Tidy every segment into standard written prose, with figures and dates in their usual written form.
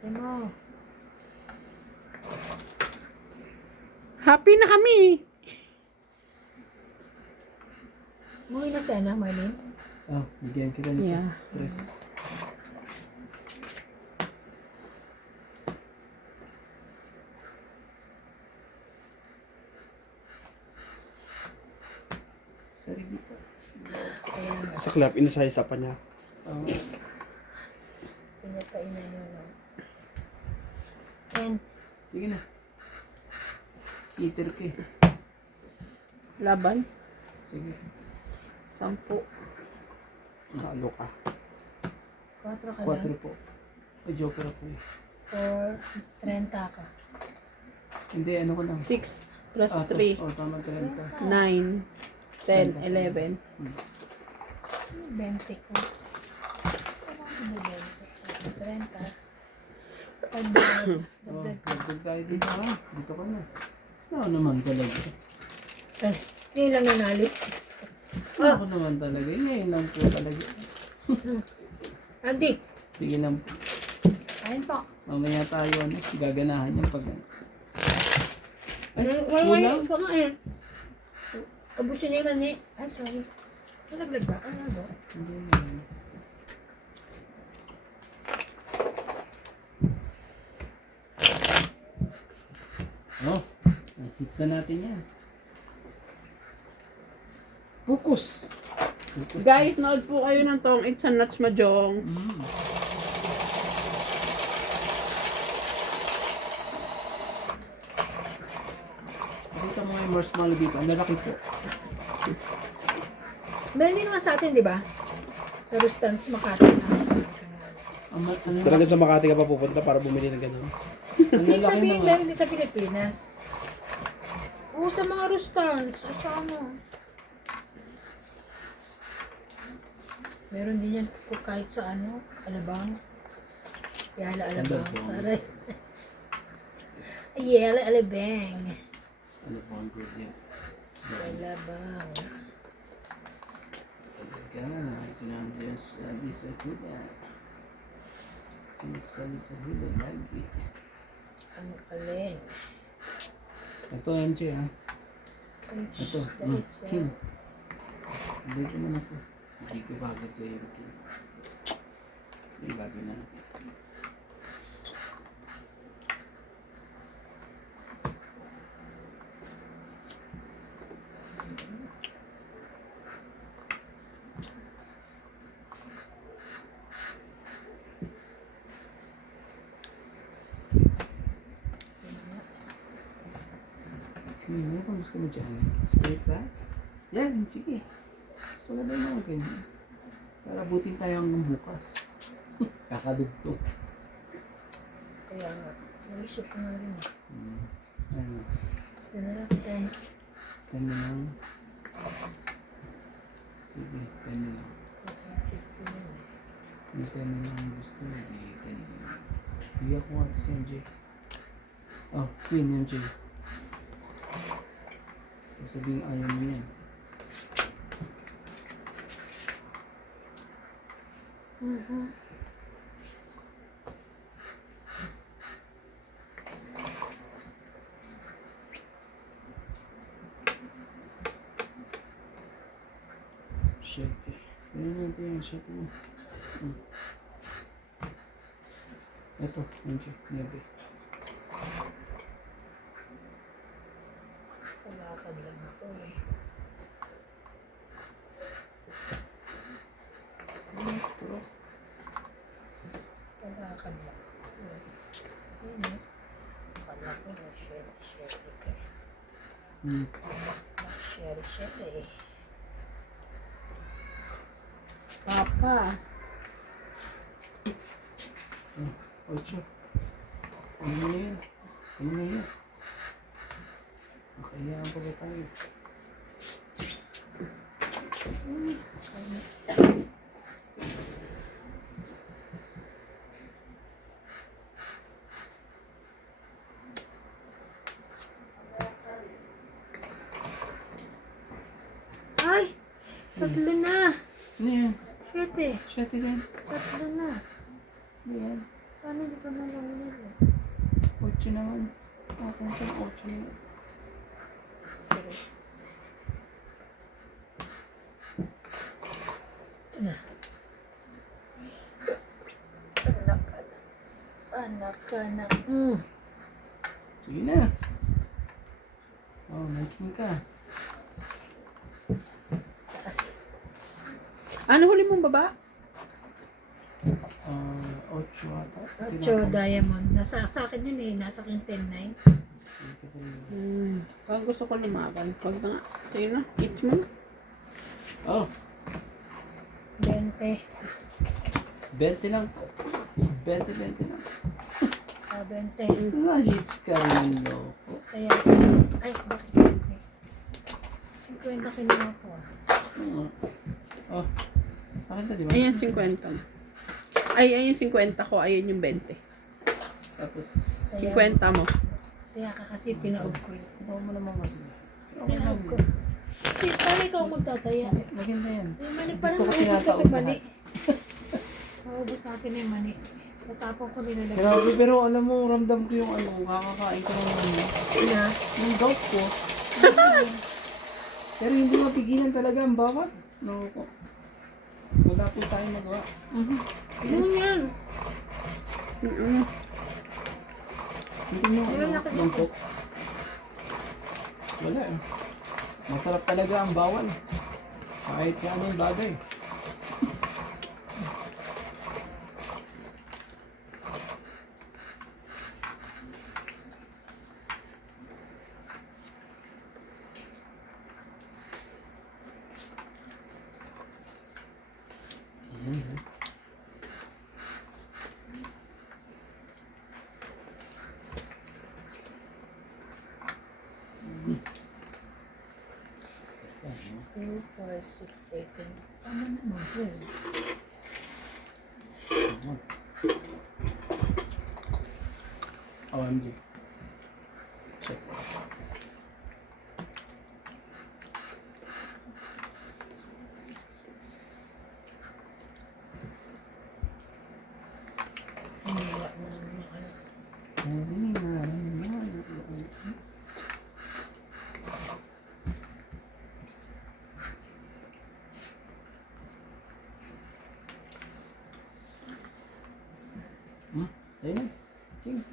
ate mo. Happy na kami. Umuwi na si Ana, Marlene. Oh, bigyan kita nito. Yeah. Tres. Sarili pa. Kaya Sa club, inasaysa pa niya. Oh. pinapainan mo lang. And, Sige na. Peter ka eh. Laban. Sige. 10. Talo ka. 4 ka 4 lang. po. Ay, joker ako eh. 4, 30 ka. Hindi, ano ko lang. 6 plus Ah, 3. Oh, tama, 30. 9, 10, 11. 20 ko. Ano 20? 30. Oh, dagdag tayo dito ha. Dito ka na. Ano naman talaga? Ay, ngayon lang nanalo. Ako naman talaga. Ngayon lang po talaga. Andy, Sige na. ayun po. Mamaya tayo ano. Gaganahan yung pag Ay, Wala kulang. pa nga eh. Abusin nila ni... Ay, sorry. Nalaglag ba? Ano ba? Hindi na. Oh, hits na natin yan. Focus. Focus. Guys, nood po kayo ng tong It's a Nuts Mahjong. Mm. Pakita mo nga yung marshmallow dito. Ang lalaki po. Meron din naman sa atin, di ba? Sa Rustans, Makati. Ang Talaga sa Makati ka pa pupunta para bumili ng ganun. Ibig lalaki sabihin, naman. meron din sa Pilipinas. Oo, sa mga Rustans. At sa ano. Meron din yan kung kahit sa ano, Alabang. Yala Alabang. Alabang. Aray. Yala Alabang. Ano po ang good yan? Alabang. Talaga. Sinandiyan sabi sa hula. Sinasabi sa hula lagi. Ang alin. Ito MJ ha. Ito. Kim. Hindi ko man ako. Hindi ko bagad sa iyo Kim. Yung gagawin na. Kim, ano bang gusto mo dyan? Straight back? Yan, sige. So, wala na mga ganyan. Para butin tayo hanggang bukas. Kakadugtog. Kaya nga. Naisip ko nga rin. Ano? Yun na lang. 10. 10 na lang. Sige, 10 na lang. Yung 10 na lang ang gusto. Hindi, 10 na lang. Hindi ako nga ito si MJ. Oh, Queen MJ. Kung sabihin ayaw mo yan. Shit eh. Ano natin yung shit mo? Ito, MJ, nebe. Kalakad lang ako eh. Ito. Kalakad lang ako eh. Ayun eh. Kala ko na share ka. Share eh. Papa. 8. Ano na yan? Ano na yan? Makailangan pa ba tayo? Ay! Tatlo na! Ano yan? 7. 7 din. Tatlo na. Ano yan? Paano hindi pa nalang nila? 8 naman. Ah, kung saan 8 na yun. Sige. Na. Anak, anak. Anak, anak. Sige na. Oh, naging ka. Taas. Ano huli mong baba? 8 ata. 8 diamond. Nasa sa akin yun eh. Nasa akin 10-9. Pag gusto ko lumaban. Pag na nga. Sige na. Eats mo na. Oh, 20. 20 lang. 20 lang. 20. Na-hits ka rin, loko. Kaya, ay, bakit 20? 50 kinuha ko ah. Oo. Oh, sa akin na, di ba? Ayan, 50. Ay, ayun 50 ko. Ayun yung 20. Tapos, 50 mo. Kaya ka kasi tinaog ko yun. ikaw mo naman kasi. Tinaog ko. Kasi paano ikaw magtataya? Maganda yan. Yung mani, Gusto parang ko maubos tinatawag natin mani. lahat. Maubos natin yung mani. Tatapon ko nilalagay. Grabe, pero alam mo, ramdam ko yung ano, kakakain ko ng ano, Na? yung gout ko. Pero hindi mapigilan talaga ang bawat. Loko. Wala po tayong magawa. Yun yan. Hindi mo Meron ano, ako dito. lungkot. Wala eh. Masarap talaga ang bawal. Kahit sa anong bagay. Two, 4, 6, 8. Tama naman. Yun. OMG. Check. Hiniwa na naman ano. Ayun. King.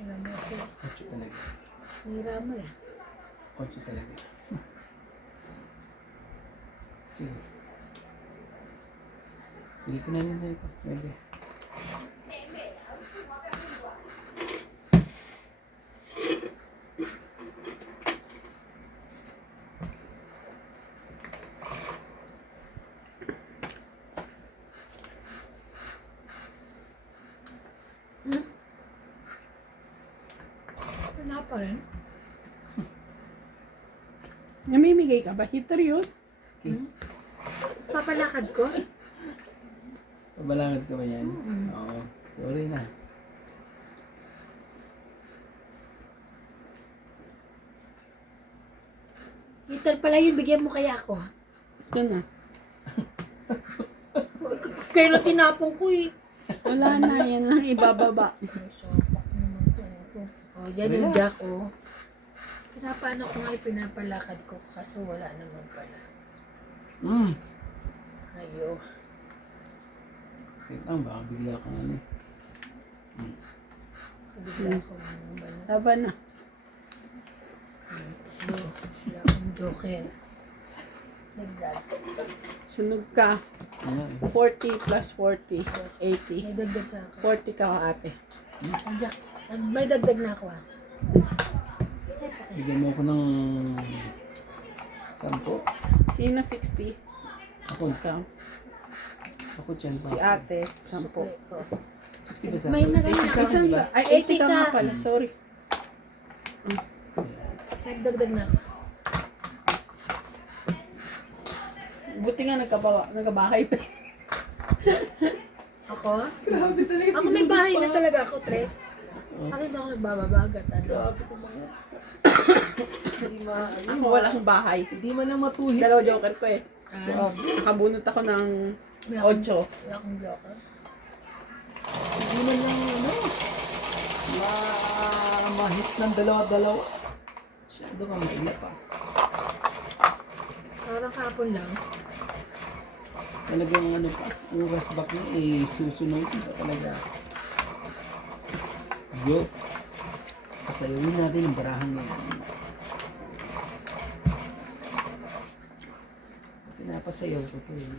Alam mo ito. 8 talaga. Hira mo eh. 8 talaga. Sige. Hindi ko na rin sa'yo ito. Pwede. Wala pa rin. Namimigay ka ba? Hitter yun? Papalakad ko? Pabalangad ka ba yan? Oo. Sorry na. Hitter pala yun. Bigyan mo kaya ako. Ito na. Kaya na tinapong ko eh. Wala na. Yan lang ibababa. May sopak naman to. Oh, yan yung jack oh. Pinapaano ko nga pinapalakad ko kaso wala naman pala. Ayo. Wait lang, baka bigla kang ano eh. Bigla ako ng bala. Laban na. Wala akong joker. Nagdag. Sunod ka. Ano eh. 40 plus 40. 80. May dagdag na ako. 40 ka ate. Ang jack. May dagdag na ako ah. Bigyan mo ako ng 10. Sino 60? Ako. Ikaw. Ako dyan pa. Si ate. 10. Ko. 60 ba sa May akin? nagana. 80 sa akin, di ba? Ay, 80 ka nga pala. Sorry. Nagdagdag na ako. Buti nga nagkabahay pa. Ako? Grabe talaga Ako may bahay na talaga ako, Tres. Bakit ako nagbababagat? Ano? Grabe ko mga. Ako wala akong bahay. Hindi man lang matuhit. Dalawa joker ko eh. Ah, Nakabunot ako ng may akong- 8. Wala akong joker. Hindi man lang ano. Ma-hits ng dalawa-dalawa. Masyado ka maila pa. Parang kapon lang. Talagang ano pa, ang rasbak niya eh susunod pa talaga. Yo. Pasayawin natin ang barahan na yan. Pinapasayaw ko to eh.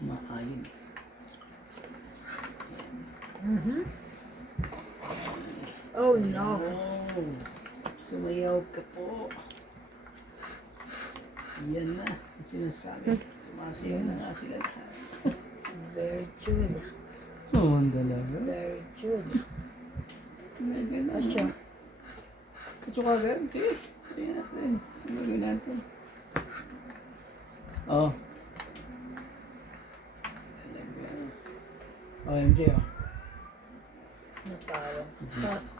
Maayon. Oh no. Oh, sumayaw ka po. Yan na, ang sinasabi. Sumasayaw na nga sila lahat. Very good. Oo, ang dalaga. Very good. Ganun. Asya. Kutso ka agad. Sige. Ayan natin. Ang gagawin natin. Oo. Oh, MJ oh. Napawang. Jeez.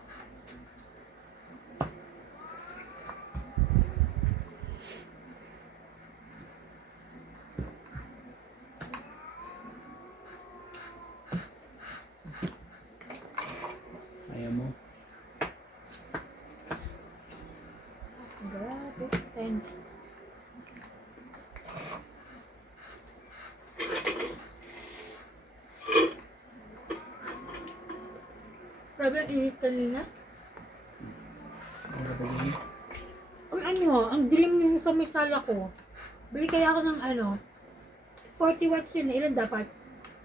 Ayaw mo. Grabe. 10. Grabe ang init kanina. Ano ba yun? Ang ano, ang dilim yung sa may sala ko. Bili kaya ako ng ano, 40 watts yun. Ilan dapat?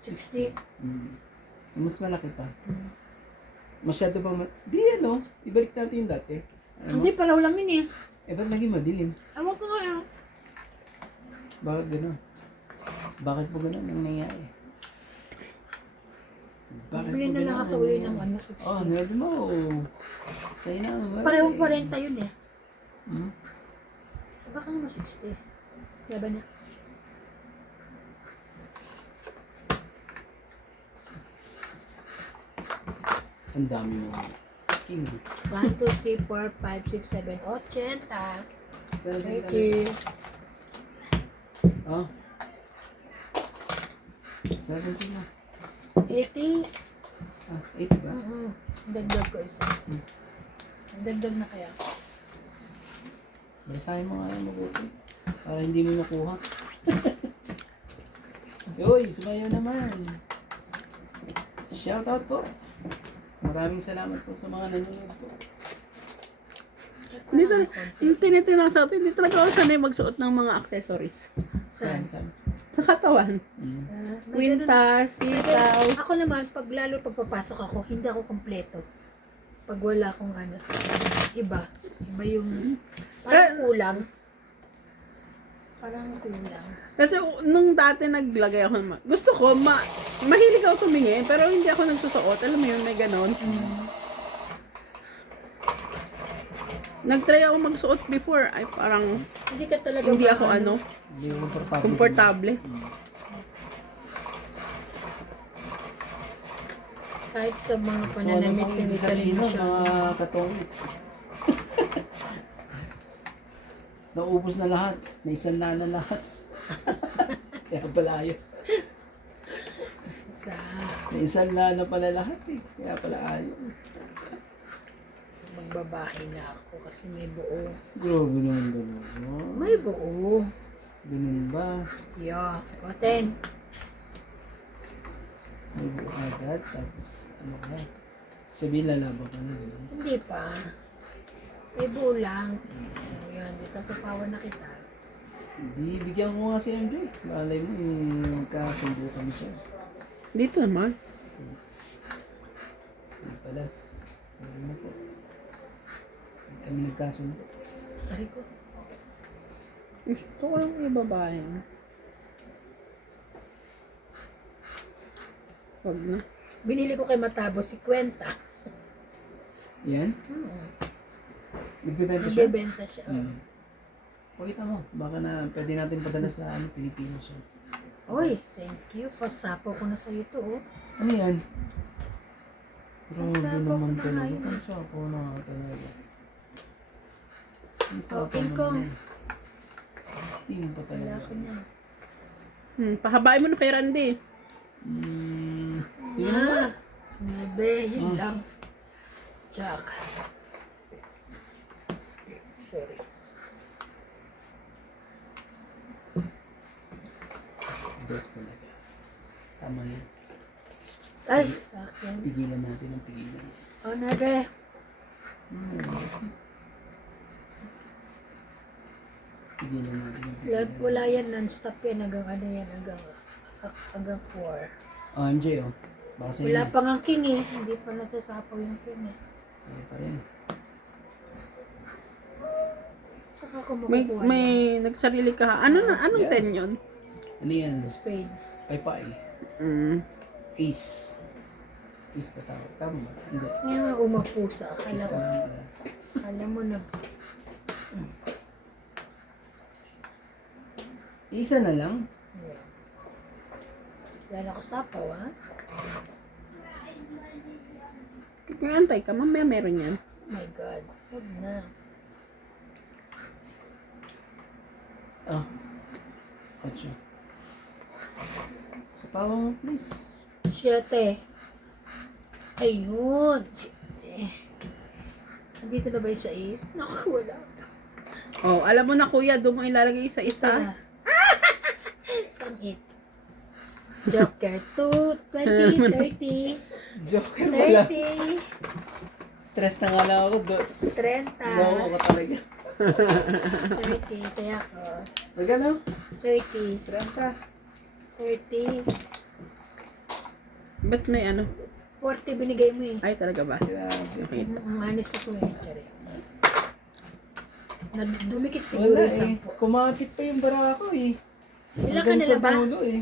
60. Mas malaki pa. Masyado pa di ano, ibalik natin yung dati. Ano mo? Hindi, paraw lang yun eh. Eh, ba't naging madilim? Ewan ko nga eh. Bakit gano'n? Bakit po gano'n ang nangyayari? Bili na lang ako ulit ng ano. 60. Oh, nilagay mo. Sa'yo na. Parehong 40 yun eh. Hmm? Baka naman 60. Kaya ba na? Ang dami mo. King. 1, 2, 3, 4, 5, 6, 7, 80. 30. Oh. 70 na. 80. Ah, 80 ba? Dagdag ko isa. Dagdag na kaya. Basahin mo nga yung mabuti. Para hindi mo makuha. Yoy, sumayo naman. Shout out po. Maraming salamat po sa mga nanonood po. Hindi talaga, yung tinitinang sa atin, hindi talaga ako sanay magsuot ng mga accessories. Saan? Saan? Sa katawan. Mm. May ganun- Quintas, sitaw. Ako naman, lalo pagpapasok ako, hindi ako kompleto. Pag wala akong ano, iba. Iba yung, parang kulang. Parang kulang. Kasi nung dati naglagay ako ng gusto ko, mahilig ako tumingin, pero hindi ako nagsusuot. Alam mo yun, may ganon. Nag-try ako magsuot before, ay parang Hindi ka talaga hindi ako maano. Hindi komportable. komportable. Kahit sa mga So, ano pananamit bang na ibig sabihin nun, siya. mga katongits? Naubos na lahat. Naisan na lahat. Kaya pala ayaw. Sa Naisan na pala lahat eh. Kaya pala ayaw. magbabahay na ako kasi may buo. Grabe naman gano'n. May buo. Ganun ba? Yeah. Paten. May buo agad. Tapos ano ka? Sabihin lalaban ka na. Ganun. Hindi pa. May buo lang. Yan, dito sa pawan na kita. Di, bigyan ko nga si MJ. Malay mo eh, magkasundo kami siya. Dito naman. Hindi pala. Sabi mo po. Kami nagkasundo. Ay ko. Ito ko lang yung babae. Wag na. Binili ko kay Matabo 50. Yan? Nagbibenta siya? Nagbebenta siya. Mm. Pakita mo. Baka na pwede natin padala sa Pilipinas yun. Uy, thank you. Pasapo ko na sa'yo to, oh. Ano yan? Grabe Pasapo naman ko na talaga. ngayon. Pasapo na nga talaga. Oh, King Kong. Team pa Wala talaga. ko na. Pahabain mo na kay Randy. Sige na nga. 9, yun lang. Jack. Sorry. Dos talaga. Tama yan. Ay, sa akin. Pigilan natin ang pigilan. Oh, 9. Pigilan natin ang Wala, pigilan. wala yan, non-stop yan. Hanggang ano yan, hanggang 4. Oh, MJ oh. Baka sa'yo Wala na. pa nga king eh. Hindi pa natasapaw yung king eh. Kaya pa rin. Saka ko May, makukuha may nagsarili ka. Anong Yeah. 10 yun? Ano yan? yan. Spade. Paypay. Ace. Ace pa tawag. Tama ba? Hindi. Ngayon nga umapusa. Ace pa lang pala. Akala mo Isa na lang? Yeah. Wala ko sapaw ha? Kung antay ka, mamaya meron yan. Oh my God. Huwag na. Oh. Ocho. Sa pawa mo, please. 7. Ayun. 7. Andito na ba yung 6? Naku, wala. Oh, alam mo na kuya, doon mo ilalagay sa isa. Saan 8? Joker. 2, 20, 30, Joker wala. 30, Tres na nga lang ako, dos. 30, Loko ka talaga. 30, kaya ko. Magano? 30, 30. 30, Ba't may ano? 40 binigay mo eh. Ay, talaga ba? Grabe. Okay. Honest ako eh. Kari. Dumikit siguro Wala yung eh. 10. Kumapit pa yung bara ko eh. Ilan ka Hanggang nila sa ba? dulo eh.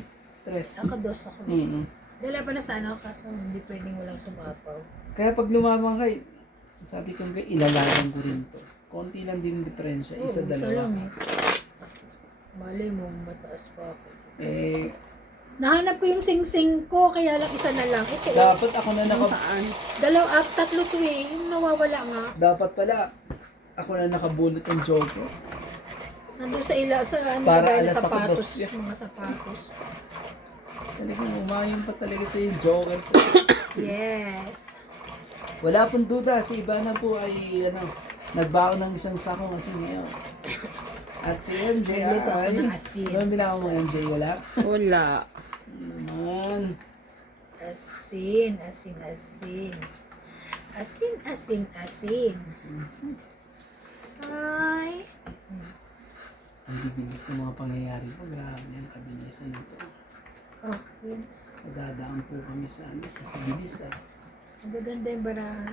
Tres. Ako 2 ako. Mm-hmm. Dala pa na sana ako kaso hindi pwedeng walang sumapaw. Kaya pag lumabang ka, sabi ko nga ilalaban ko rin to. Konti lang din yung diferensya. Isa, Oo, dalawa. lang eh. Malay mo, mataas pa ako. Eh, Nahanap ko yung sing-sing ko, kaya lang isa na lang. Ito, dapat ako na Saan? tatlo to eh. Yung nawawala nga. dapat pala ako na nakabulot ng joke. Nandun sa ano, Para lagay na alas ako, sapatos. boss. Mga sapatos. Talagang umayong pa talaga sa yung jokers. Yes. Wala pong duda, si Ivana po ay nagbaon ng isang sakong asin ngayon. At si MJ Nagluluto ako ay... ng asin. Ano binakaw mo MJ? Wala? Wala. Naman. Asin, asin, asin. Asin, asin, asin. Ay. Ang bibilis ng mga pangyayari po. Grabe ang kabilisan nito. Oh, yun. Nadadaan po kami sa Bilis ah. Ang gaganda yung baraha.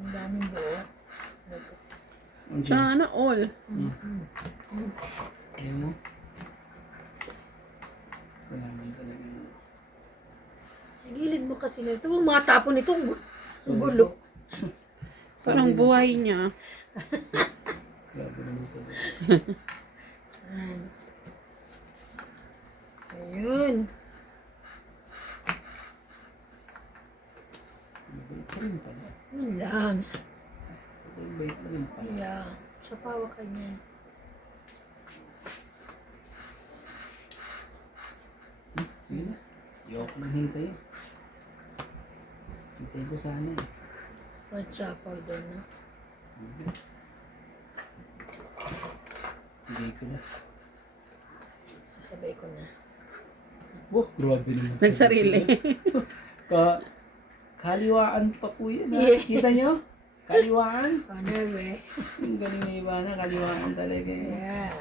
Ang daming buo. MJ, Sana all. ayaw mo? Kailangan talaga. Sa gilid mo kasi nito. Ang mga tapon nito. Ang gulo. Parang buhay niya. Grabe naman talaga. Ayan. Ayun. Mabait pa rin pala. Yun lang. Mabait pa rin pala. Yeah. Sa pawa ka niyan. Sige na. Ayoko nang hintayin. Hintayin ko sana eh. WhatsApp ako doon, no? Hindi ko na. Sabay ko na. Oh, grabe naman. Nagsarili. Kaliwaan pa po yun. Ha? Yeah. Kita nyo? Kaliwaan. Ano eh? Yung galing na iba na, kaliwaan talaga eh. Yeah.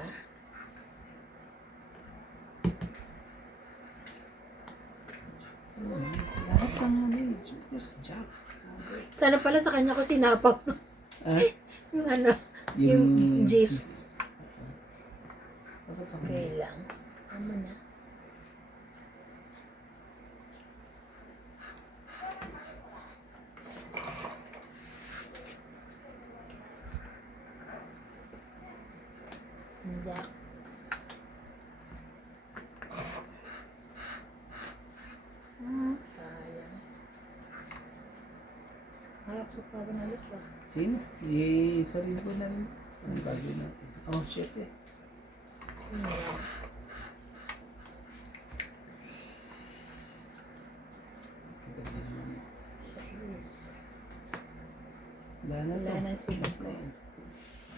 Lahat ng ano eh. Just jack. Sana pala sa kanya ko sinapaw. Ah? Yung ano, yung G's. Dapat sa Okay kanya. lang. Ano na. Jack. Sayang. Ayaw sa pa nalis ah. Sino? I-sarili ko na rin. Anong gagawin natin? Oh, shit eh. Yeah. Kaganda naman. Yes. Wala na to. Wala na si Last na yan.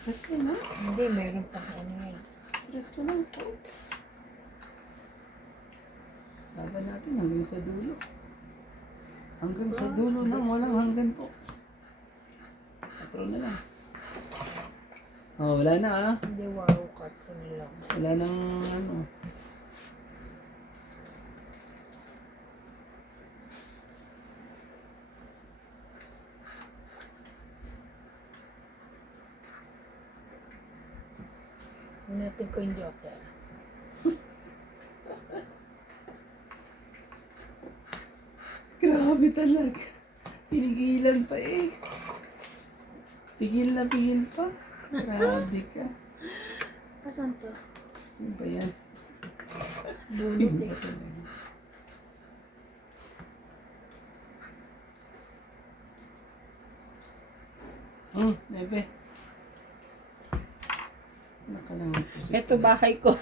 Last na na? Hindi, meron pang ano yun. Last na lang po. Laban natin hanggang sa dulo. Hanggang sa dulo lang, walang hanggan po. 4 na lang. Oh, wala na ah. Hindi, wow, cut ko na lang. Wala nang ano. Natin ko yung joker. Grabe talaga. Pinigilan pa eh. Pigil na pigil pa. Grabe ka. Asan to? Ano ba yan? Bunot eh. Nebe. Ano ka lang? Ito bahay ko.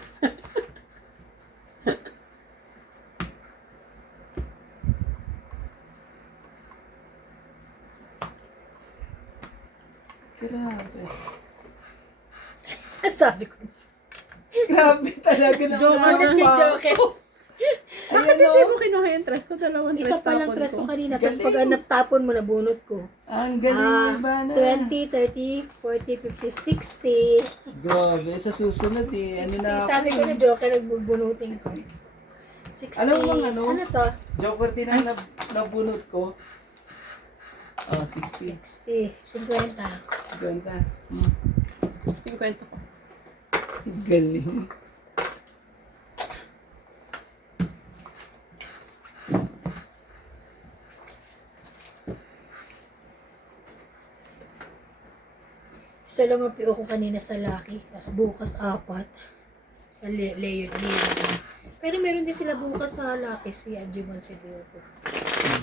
Grabe. Sabi ko. Grabe talaga naman. Bakit may joker? Bakit hindi mo kinuha yung tres ko? Dalawang tres Isa pa lang tapon tres ko kanina. Tapos Galing. pag naptapon mo, nabunot ko. Ang galing ba na? 20, 30, 40, 50, 60. Grabe, sa susunod eh. Ano na ako? Sabi ko na joker, nagbubunutin ko. 60. Alam mo bang ano? Ano to? Joker din ang nabunot ko. Oh, 60. 60. 50. Ganda. 50 ko. Galing. Isa lang ang PO ko kanina sa Lucky. Tapos bukas 4. Sa Leon. Pero meron din sila bukas sa Lucky. Si Adjuman siguro.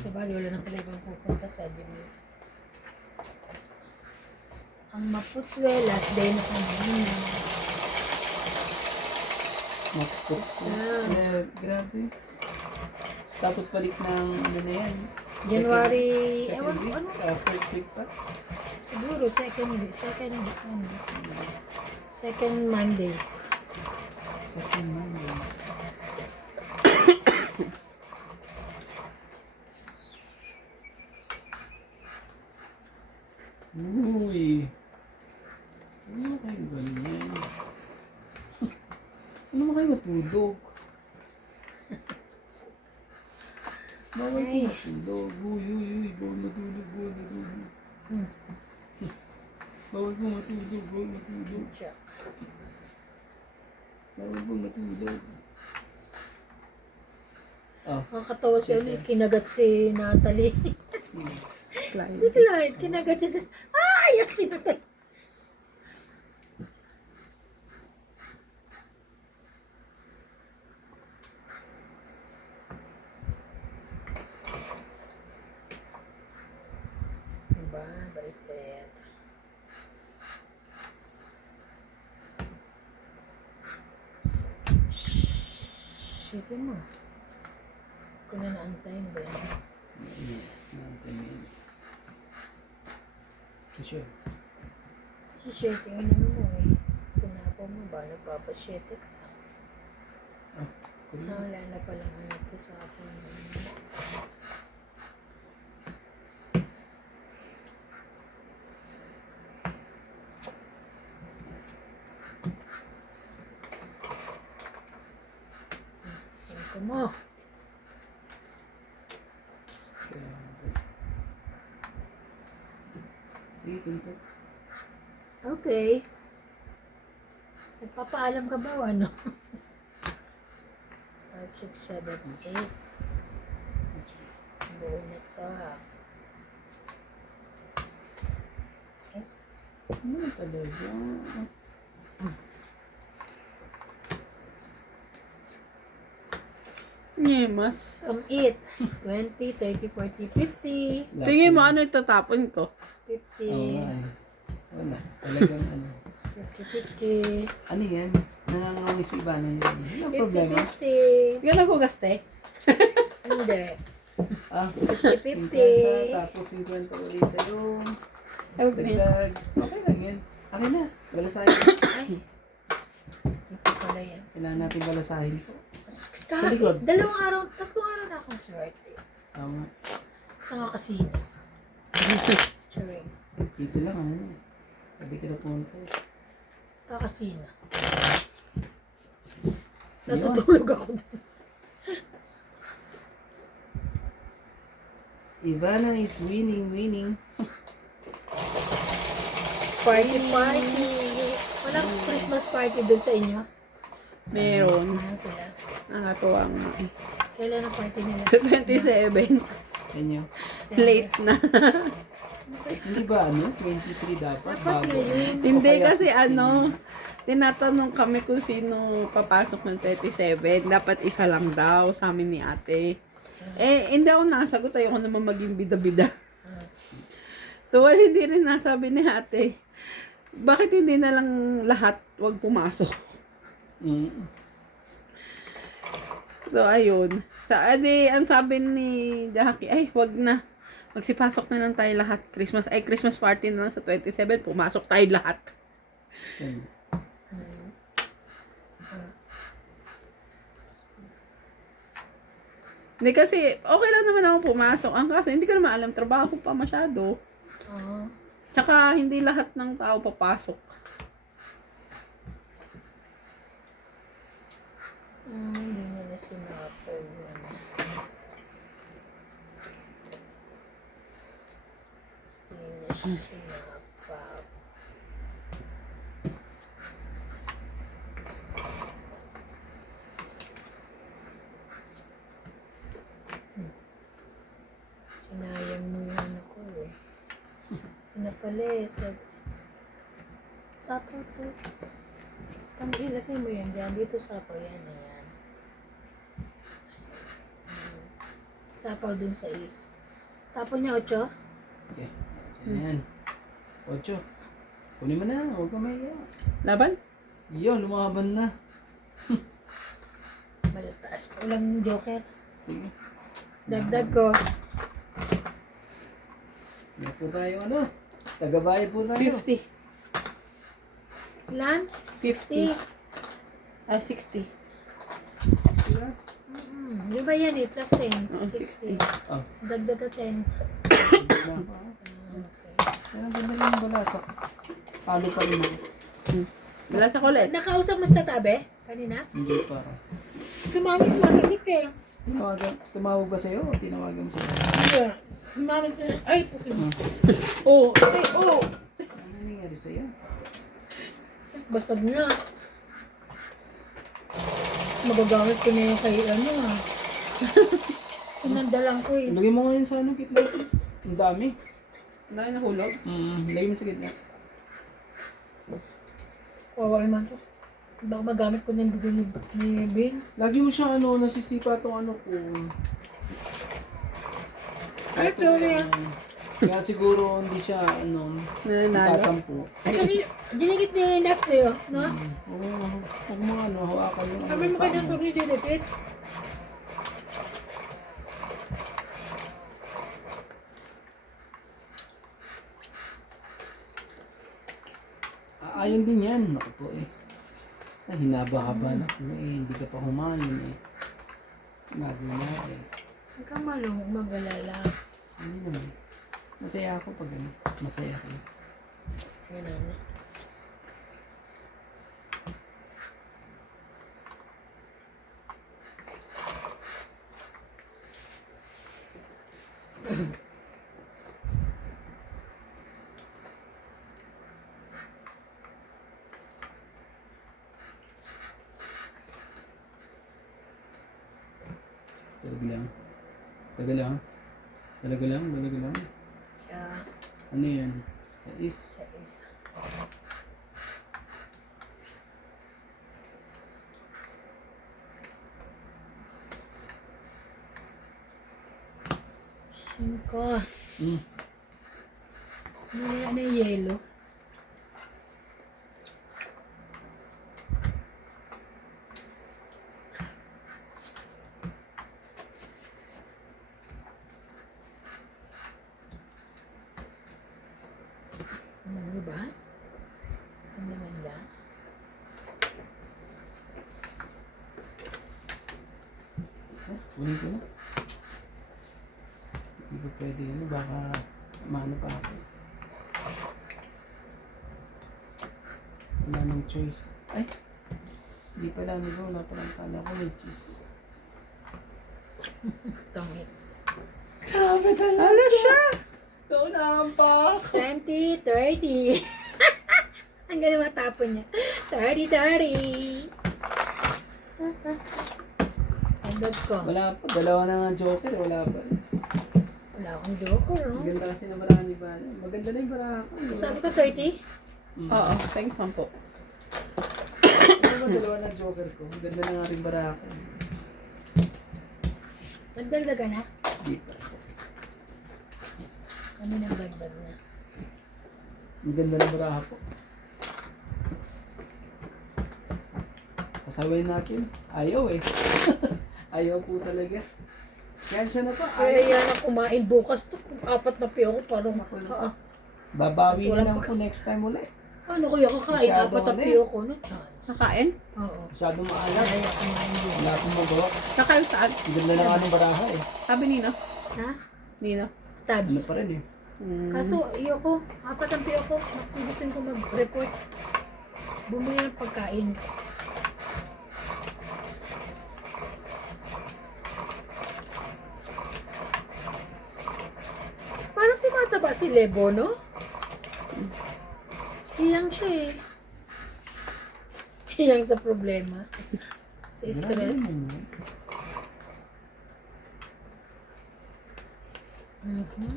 Sa bagay, wala nang pala ibang pupunta sa Adjuman. Ang Maputswelas, dahil na kanina. Maputs. Yeah, grabe. Tapos balik ng ano na yan. January, Second ewan ko week? ano. First week pa? Siguro, second Monday. Second Monday. Uy. Ano kayo ganyan? Ano mo kayo matulog? Bawal ko Ay. matulog. Uy. Bawal matulog. Bawal ko matulog. Bawal ko matulog. Oh, Nakakatawa siya ulit, kinagat si Natalie. si Hindi kailangan, kinagat siya. Iyak si Natalie. Diba? Bait-bait. Shit mo. Kung na naantayin ba yan? Sure. Si Shete, ano mo eh. Pinapo mo ba? Nagpapashete ka. Wala na palang anak ko sa akin. Sento mo. Sige, pinto. Okay. Nagpapaalam ka ba o ano? 5, 6, 7, 8. Buo na to ha. Ano talaga? Nyemas. Come eat. 20, 30, 40, 50. Tingin mo ano itatapon ko? 50. Oo nga eh. Wala. Talagang ano. 50, 50. Ano yan? Nangangawi si Ivana yun. Walang problema. 50, 50. Gano'n ko gaste? Hindi. Ah, 50, 50, tapos 50 ulit sa'yo. Ay, wag na yun. Dagdag. Okay lang yan. Akin na. Balasahin. Ay. Ito pala yan. Kailangan natin balasahin ko. Sa likod. Dalawang araw, tatlong araw na akong swerte. Tama. Tanga kasi. Charing. Dito lang ano. Hindi ka na punta. Tanga kasi na. Natutulog ako dun. Ivana is winning. Party, party. Walang Christmas party dun sa inyo? Meron. Ano sila? Nakatuwa nga eh. Kailan ang party nila? Sa 27. Inyo. Late na. Hindi ba ano? 23 dapat? Dapat Bago. ngayon. Hindi O kaya kasi 16. ano, tinatanong kami kung sino papasok ng 37. Dapat isa lang daw sa amin ni ate. Eh, hindi ako nasagot. Ayoko naman maging bida-bida. So, well, hindi rin nasabi ni ate. Bakit hindi na lang lahat wag pumasok? Mm. So, ayun. Ang sabi ni Jackie, ay, wag na. Magsipasok na lang tayo lahat. Christmas party na lang sa 27. Pumasok tayo lahat. Yan. Hindi kasi, okay lang naman ako pumasok. Ang kaso, hindi ko naman alam, trabaho pa masyado. Oo. Tsaka, hindi lahat ng tao papasok. Hindi mo na sinapol. Hindi na sinapol. Sinayang mo yung ano ko eh. Ano pala eh. Sapaw to. Ilagay mo yan dyan. Dito sapaw yan. Ayan. Sapaw dun sa is. Tapon niya 8. Okay. Yan. 8. Kunin mo na. Huwag ka mahiya. Laban? Yun, lumaban na. Malataas ko lang joker. Sige. Dagdag ko. Yan po tayo ano. Tagabayad po tayo. 50. Ilan? 50. Ah, 60. Sila? Di ba yan eh? Plus 10. Oo, 60. 60. Oh. Dagdag ka 10. Okay. Okay. Yan ang ganda rin yung balasak. Talo pa rin mo. Wala sa kulit. Nakausap mo sa tabi? Kanina? Hindi pa. Kumamit makinig eh. Tumawag ba sa'yo o tinawagan mo sa'yo? Hindi. Kumamit ko. Ay, pukin. Oh, eh, oh. Ano nangyari sa'yo? Basag na. Magagamit ko na yung kay ano ah. Sinandalan ko eh. Lagay mo ngayon sa ano, kitlitis. Ang dami. Dahil nahulog. Lagay mo sa gitna. Kawawa naman to. Baka magamit ko na yung bigay ni Ben. Lagi mo siya ano, nasisipa tong ano ko. Ay, sorry ah. Kaya siguro hindi siya ano, Nanalo. tatampo. Actually, dinigit ni Nax sa'yo, no? Oo, huwag mo ano, hawakan yung Sabi mo kayo ng pag ni dinigit. Ayun din yan. Naku po eh. Ay, hinaba-haba na. Hindi ka pa humain eh. Lagi na eh. Huwag kang malungog mag-alala. Hindi naman. Masaya ako pag ano. Masaya ako. Yun na. Talaga lang. Talaga lang. Talaga lang. Talaga lang. Yeah. Ano yan? Sa is. Sa isa. 5. Hmm. Ano yung yellow? Ano ba? Ang ganda. Kunin ko na. Hindi ba pwede yun? Baka maano pa ako. Wala nang choice. Ay! Hindi pala nila. Wala palang kala ko may cheese. Tongit. Grabe talaga! Ano siya? Naunahan pa ako! 20, 30. Ang galing matapon niya. 30, 30. Agad ko. Wala pa. Dalawa na nga joker. Wala pa rin. Wala akong joker, no? Ang ganda kasi na barahan ni Bala. Maganda na yung barahan ko. Sabi ko 30? Oo, thanks man po. Ano ba dalawa na joker ko? Ang ganda na nga rin barahan ko. Nagdagdaga na? Hindi pa. Kami nagdagdag na. Ang ganda na barahan ko. Pasaway natin. Ayaw eh. Ayaw po talaga. Yan siya na to. Kaya yan ang kumain bukas to. Kung 4 na piyo ko, parang Babawi na lang po next time ulit. ano kaya kakain? Masyado 4 na ano piyo ko, no chance. Nakain? Oo. Masyadong maalat. Kaya kumain bukas. Wala akong magawa. Nakain saan? Ang ganda na nga ng baraha eh. Sabi Nino. Ha? Nino. Ano Tabs. pa rin eh. Kaso, iyo ko, 4 ang piyo ko. Mas gusto ko mag-report. Bumili ng pagkain. Parang tumataba si Lebo, no? Hiyang siya eh. Hiyang sa problema. Sa stress. Mhm.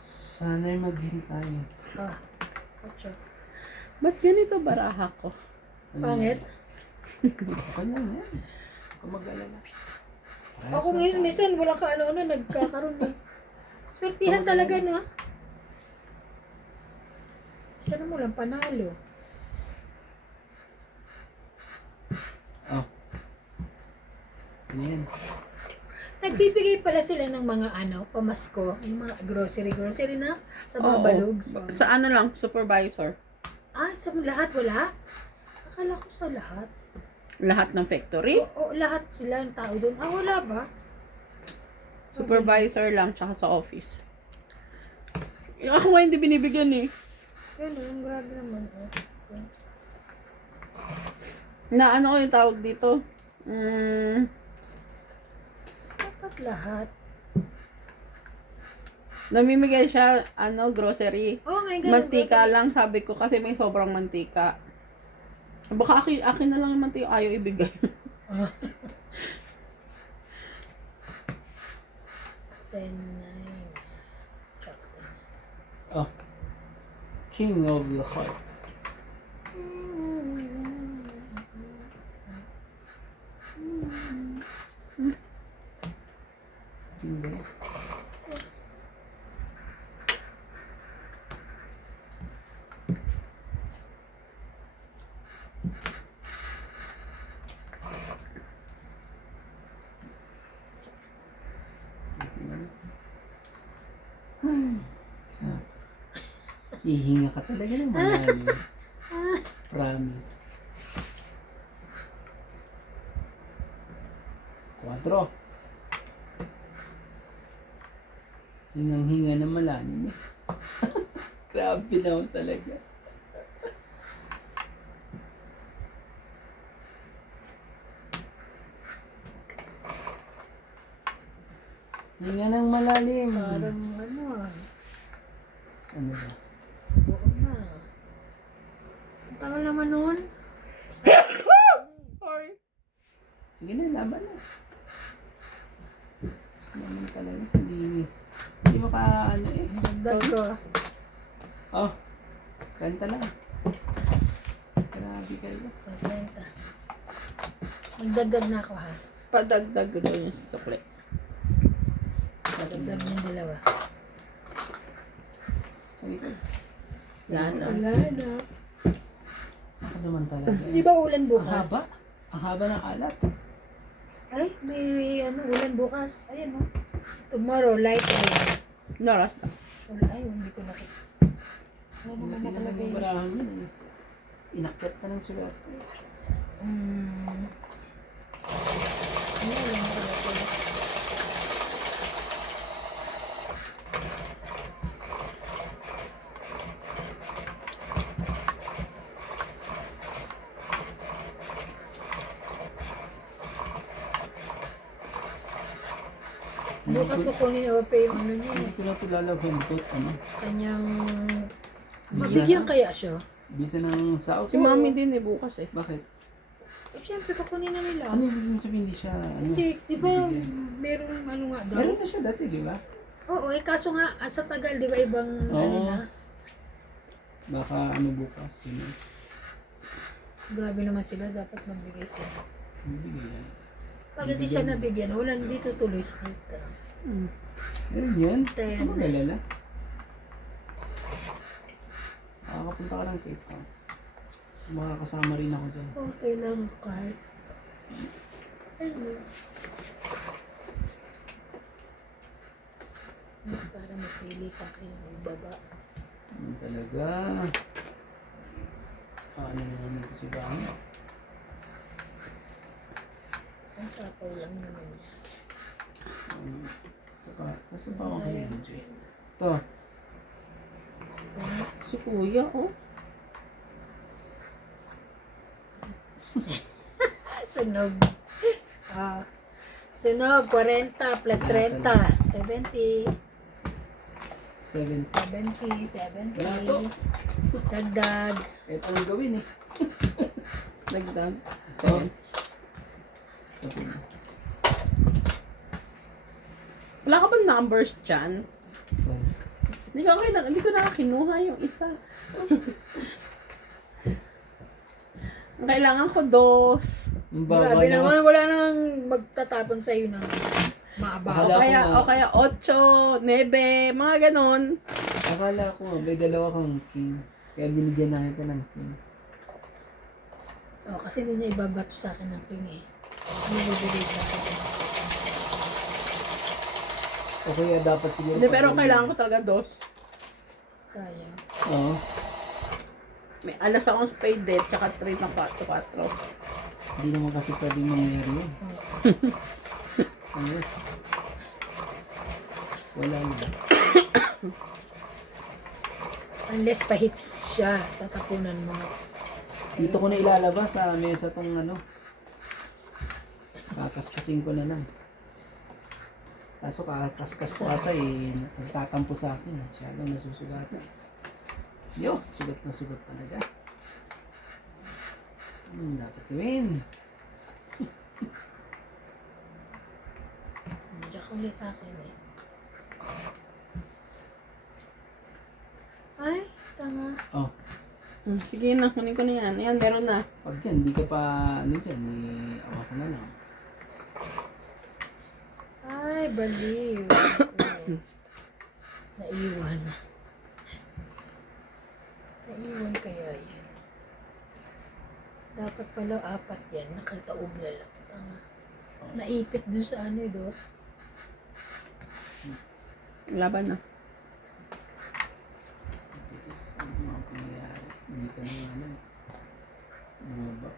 Sana'y maghintay. Ah, kotso. Ba't ganito baraha ko? Pangit. Okay na yan. Kung mag-alala. Ako minsan walang kaano-ano, nagkakaroon eh. Swertihan talaga, no? Sana mo lang panalo. Oh. Ano yan? Nagbibigay pala sila ng mga ano, pamasko, yung mga grocery na sa mga Oo. balugs. Sa ano lang, supervisor. Ah, sa lahat wala? Akala ko sa lahat. Lahat ng factory. Oo, lahat sila ng tao doon. Ah, wala ba? Supervisor lang, tsaka sa office. Ako nga hindi binibigyan eh. Ganun, grabe naman. Na ano ko yung tawag dito? Dapat lahat. Namimigay siya, grocery. Oo, nga, ganun. Mantika lang, sabi ko, kasi may sobrang mantika. Baka akin na lang yung mantika, ayaw ibigay. Ah. 10, 9. Chocolate. Oh. King of the Heart. King ba? Hihinga ka talaga ng malalim. Promise. 4. Yun ang hinga ng malalim eh. Grabe naman talaga. Hinga ng malalim. Parang ano ah. Ano ba? Oo na. Ang tagal naman nun. Sorry. Sige na, laban na. Naman talaga. Hindi maka ano eh. Dagdag ko. Oh, renta lang. Grabe kayo. Pagbenta. Magdagdag na ako ha. Padagdag ko daw yung sukli. Dagdag yung dalawa. Sa likod. Wala na. Ako naman talaga. Di ba ulan Ang bukas? haba. Ang haba ng alat. Ay, may ulan bukas. Ayan o. Tomorrow, light rain. Noras na. Wala, ay, hindi ko nakita. Ano naman Buti na lang nakalagay? yung marami. Inakyat pa ng sulat. Ano lang nakalagay? Bukas kukunin ni Ope yung ano niya. Hindi ko na ito lalabhentot. Ano? Kanyang... Mabigyan kaya siya? Bisa ng sao. Si mami din eh bukas eh. Bakit? Eh, syempre, kukunin na nila. Ano yung sabihin hindi siya? Ano? Hindi, di ba Bibigyan? meron ano nga daw? Meron na siya dati, di ba? Oo, eh kaso nga, sa tagal, di ba ibang ano Oo. na? Baka ano bukas. Yun. Grabe naman sila, dapat magbigay sila. Bibigyan. Pag hindi siya nabigyan, wala, hindi tutuloy sa kita. Meron yan. Ten. Ano galala? Makakapunta ka ng Cape Town. Makakasama rin ako dyan. Okay lang, card. Ano? Para mapili ka kayo ng baba. Ano talaga? Ano na naman ito si Bang? Sasapaw lang naman niya. Sasabawan ko na yun, Jay. Ito. Si kuya oh. Sunog. Sunog, 40 plus 30. 70. 7. 70, 70. Wala to. Dagdag. Ito ang gawin eh. Dagdag. So, sabi mo. Wala ka bang numbers dyan? Well, Hindi ko na kinuha yung isa. Ang kailangan ko dos. ang baba Grabe naman. naman, wala nang magtatapon sa'yo ng maaba. Akala O kaya 8, 9, mga ganon. Akala ko nga, may dalawa kang king. Kaya binigyan na kita ng king. Oh, kasi hindi niya ibabato sa akin ng king eh. Ano bibigay sa akin? O kaya dapat siguro... Hindi, pero kailangan ko talaga dos. Kaya. Oo. May alas akong spade dead, tsaka 3 na 4. Hindi naman kasi pwedeng mangyari yun. Unless... Wala na. Unless pa-hits siya, tatapunan mo. Dito ko na ilalabas sa mesa tong ano. Kakaskasin ko na lang. Kaso kakaskas ko ata eh, nagtatampo sa akin. Masyadong nasusugatan. Yo, sugat talaga. Dapat gawin. Diyan ko ulit sa akin eh. Ay, tanga. Oh, Sige na, kunin ko na yan. Yan, meron na. pag yan, di ka pa, ano dyan, awa ko na lang. Ay, baliw. Naiwan. Naiwan kaya yan. Dapat pala 4 yan. Nakataob na lang. Tanga. Naipit dun sa ano eh, dos. Laban na. Titis, ano mga pangyayari. Dito na nga ano eh. Bumaba.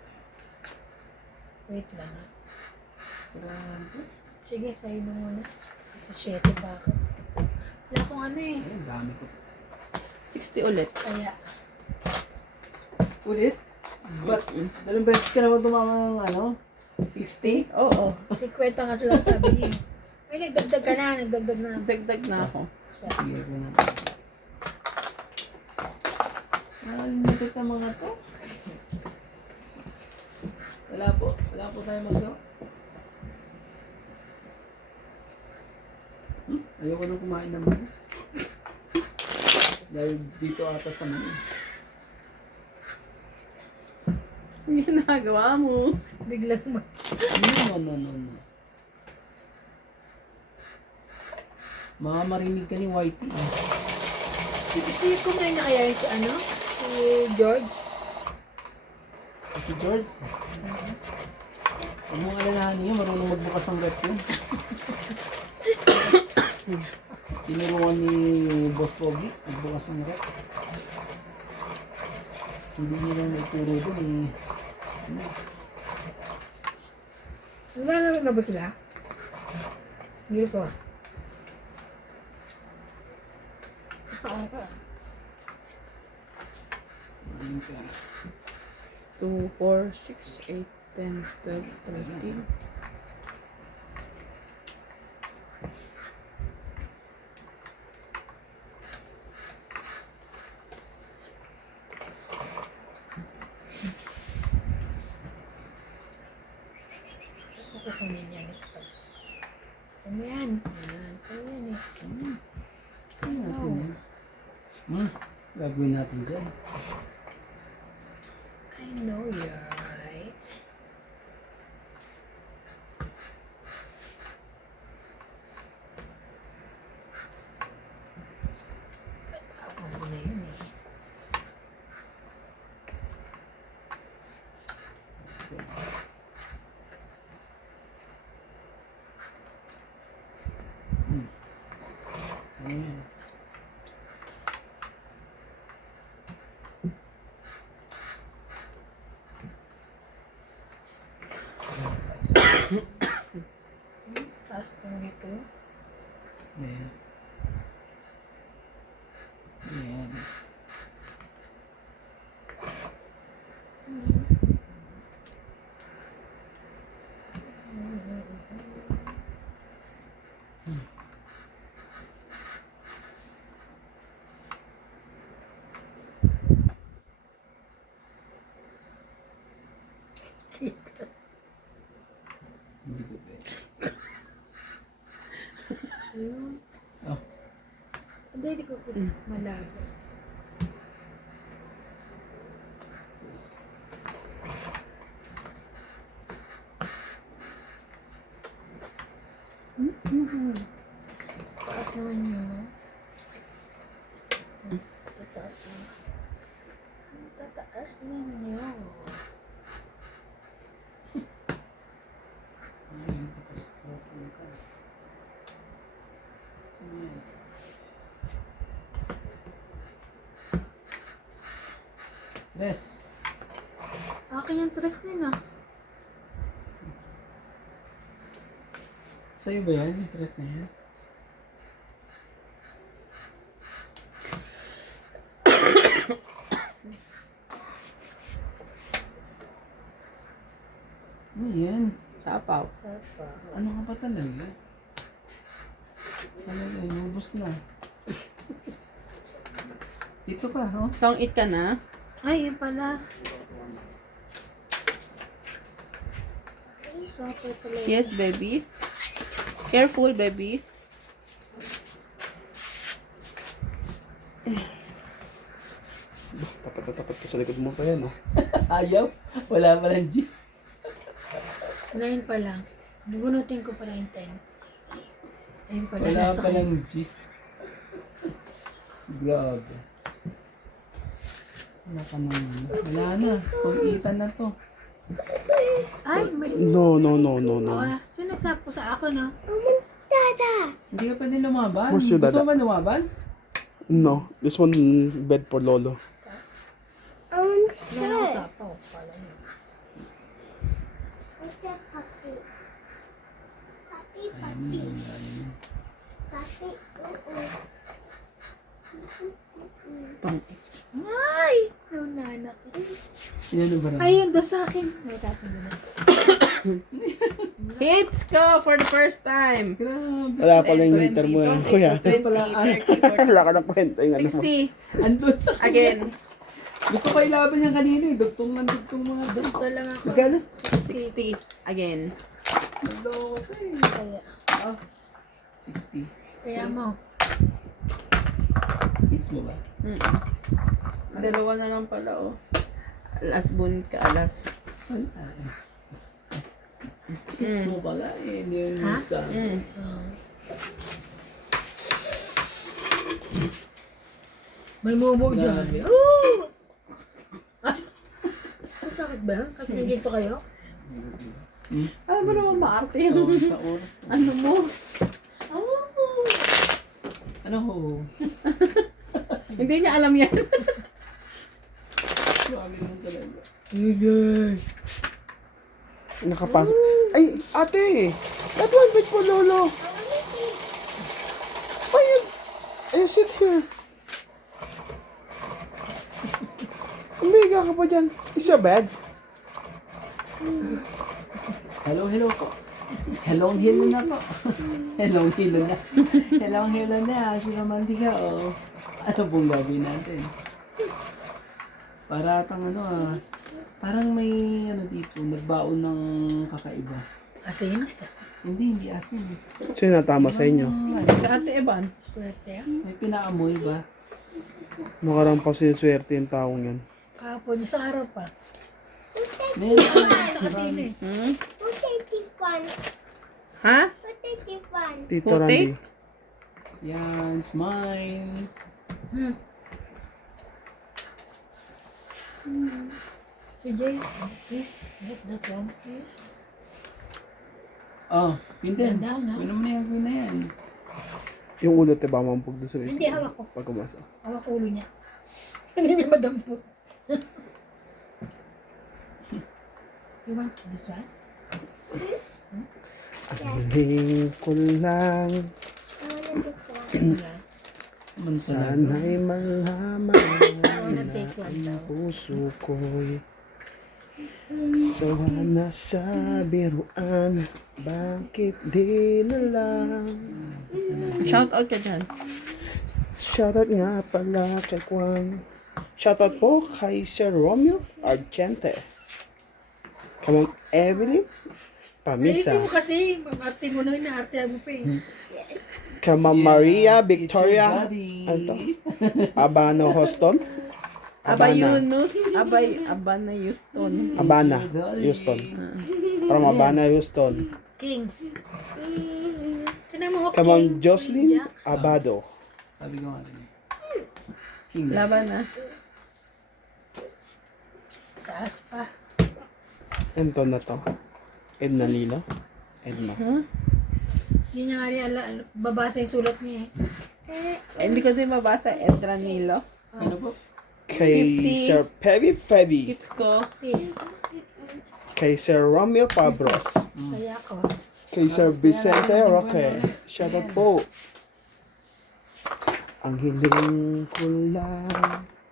Wait lang ha. Grabe. Sige, sa'yo na muna. Isa 7 pa ako. Wala akong ano eh. Ay, ang dami ko. 60 ulit. Kaya, Ulit? Ba't? Dalawang beses ka naman tumama ng ano? 60? Oo. 50 nga sila sabi niya. Ay, nagdagdag ka na. Nagdagdag na. Dagdag na ako. Siya. Sige ko na. Nakalimutan ka mga to. Wala po tayo magawa. Ayoko nang kumain ng mani. Dahil dito ata sa mani. Ang ginagawa mo. Biglang No. Baka marinig ka ni Whitey. Si kumain na kaya yun si ano? Si George? Si George. Huwag mong alalahanin yun, marunong magbukas ng rep yun. Tinuruan ni Boss Pogi, magbukas ng rep. Hindi niya lang naituro doon eh. Naglalaro na ba sila? Hindi ko. Ayun ka. 2, 4, 6, 8, 10, 12, 13. Kukunin yan. Ano yan? Ayan. Ano yan eh? Kaya natin yan. Gagawin natin dyan. I know you're right. Ako mo na yun eh. Ayan. Taas ng dito. Ayan. Ayan. Hindi ko pwede. Ayun. Oh. Hindi ko malabo. Taas naman yun. Tataas yun. Tataas ninyo. Ayan, papasok ko ka. Ayan. Rest. Akin yung tres nila. Sa'yo ba yan? Yung tres na yan? Ano yan? Sapaw. Sapa. Ano ka ba talaga? Talaga, inubos na. Dito pa, oh. Song eat ka na? Ay, yun pala. Ay, sapa pala yun. Yes, baby. Careful, baby. Tapat na tapat ka sa likod mo pa yan, oh. Ayaw. Wala pa ng juice. 9 pa lang. Bubunutin ko pala yung 10. Ayun pala. Wala nasa pa kanya. ng juice. Grabe. Wala ka naman. Wala na. Pag-iitan na to. Ay, mali. No. Oh, sino nagsapo sa ako, no? Hindi ka pwede lumaban. Where's your Gusto dada? mo ba lumaban? No, this one bed for Lolo. Meron ako sapaw. Pala niyo. Ayaw mo na. Ayaw mo. Tong. Ay! Naunanak. Inano ba na? Ayun, do sa akin. May kaso na. Hits ko for the first time. Grabe. Wala pa lang yung heater mo, eh, kuya. 20, Pala, 30, 40, Wala ka ng kwenta yung ano mo. 60. Andun sa Again. Gusto ko ilaban niya kanina eh. Dugtong mga Gusto lang ako. Magkano? 60. 60. Again. Loko ka eh. Kaya. Ah, 60. Kaya mo. Hits mo ba? Dalawa na lang pala, oh. Last bun ka, last Wala eh. Kids mo pala eh. Hindi yun Ha? sa... May momo dyan. Grabe. Woo! Ah! Bakit ba? Kasi nandito kayo? Alam mo naman maarte yung Oo, sa oras. ano mo. Ano ho? Hindi niya alam yan. Grabe mo talaga. Sige. Nakapasok. Ay, ate! That one bit for Lolo. Ay, sit here. Umiga ka pa dyan. Isa bed? Hello po. Hello na po. Hello na. Hello na. Si Romantika, oh. Ano pong gagawin natin? Para atang parang may dito, nagbaon ng kakaiba. Asin? Hindi asin. Sino natama sa inyo? Si Ate Evan. Swerte. May pinaamoy ba? Nakarampaw siniswerte yung taong yan. Kahapon sa araw pa. Meron Sa kasino eh. Ha? Tito Putik? Randy. Yan, smile. CJ, please, get that one, please. Oh, hindi. Ganda, no? Ano mo na yan, na yan. Yung ulo, diba, mampog doon sa isa. Hindi, hawak ko. Pag umasa. Hawak ko ulo niya. Hindi niya madampot. You want this one? Hiling ko lang, Yeah. Man talaga. sana'y malaman I wanna take one daw. puso ko'y sawa sa biruan, bakit di na lang. Shout out ka dyan. Shoutout nga pala kay Kwan. Shoutout po kay Sir Romeo Argente. Come on, Evelyn Pamisa. Ay, mo kasi. Arte mo na, inaarte mo pa eh. Kay Ma'am Maria It's your Victoria body. ano to? Abano Houston. Aba Yunus. Aba na Houston. Abana Houston. From Abana Houston. King. Tinan mo, Kay Ma'am King. Jocelyn Yeah. Abado. Sabi ko nga rin. King. Laban na. Sa aspa. Ito na to. Edna Nilo. Edna. Hindi niya nga rin babasa yung sulat niya eh. Hindi ko din mabasa. Edra Nilo. Ano po? Kay 50. Sir Pevi Fevi. Kids ko. Okay. Kay Sir Romeo Pabros. Kaya ako. Kay Sir Vicente Roque. Shoutout po. Ang hiling ko lang,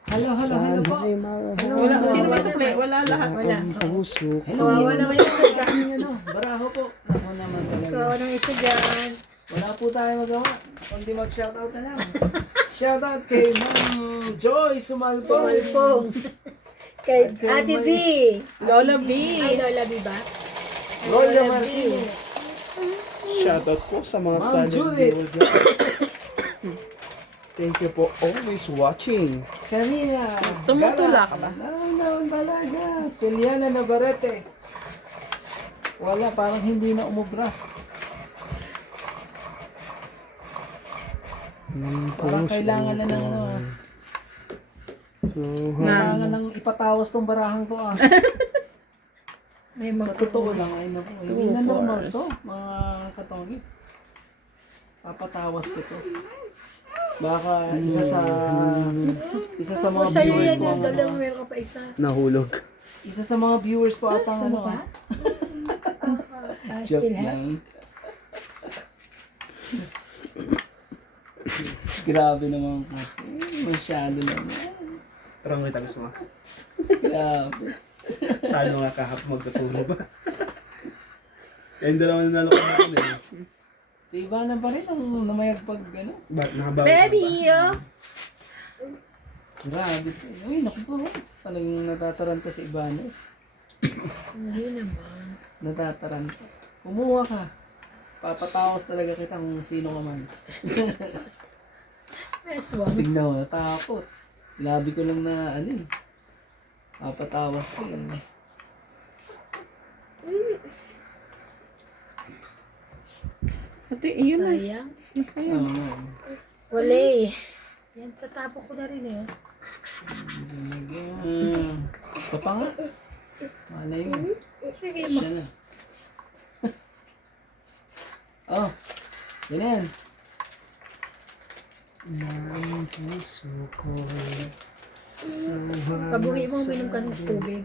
Hello po. sana'y mahal Wala. Sino may sukli? Wala lahat. Wala. ang puso ko. Kawawa naman yung isa dyan. Ano, baraho po. Ako naman talaga. Kawawa ng isa dyan. Wala po tayo magawa. Kundi mag-shoutout na lang. Shoutout kay Ma'am Joy Sumalpong. Sumalpong. Kay Kay Ate B. Lola B. Ay, Lola B ba? Roya Martinez. Shoutout po sa mga Ma'am silent Judith. viewers. Thank you for always watching. Karina. Tumutula ka ba? No, talaga. Celiana Navarrete. Wala, parang hindi na umubra. Parang kailangan na ng So, kailangan nang ipatawas tong barahang to ah. May Sa mga totoo lang ay naku, hindi na normal to, mga katogi. Papatawas ko to. Baka isa sa mga Sa'yo viewers yan ko yung ang dalawa, meron ka pa isa. nahulog. isa sa mga viewers ko atang Saan ano. ba? Joke Still have? lang. Grabe naman kasi. Masyado naman. Parang may talis mo. Grabe. Tayo nga kahap magtutulog ba? Yung dalawa na naloko natin eh. Si Ivana pa rin ang namayag pag ano. Nakabawi. Baby, oh. Grabe. Uy, naku po. Talagang natataranta si Ivana. Hindi naman. Natataranta. Kumuha ka. Papatawas talaga kita kung sino ka man. Nice one. Tignan mo, natakot. Sinabi ko lang na ano eh. Papatawas ko eh. Ate, iyon na. Sayang. Sayang. Oo. Wala eh. Yan, tatapon ko na rin eh. Ito pa nga. Malay mo. Sige mo. Siya na. Oh. Yan na yan. Ang puso ko sa Pabuhi mo, uminom ka ng tubig.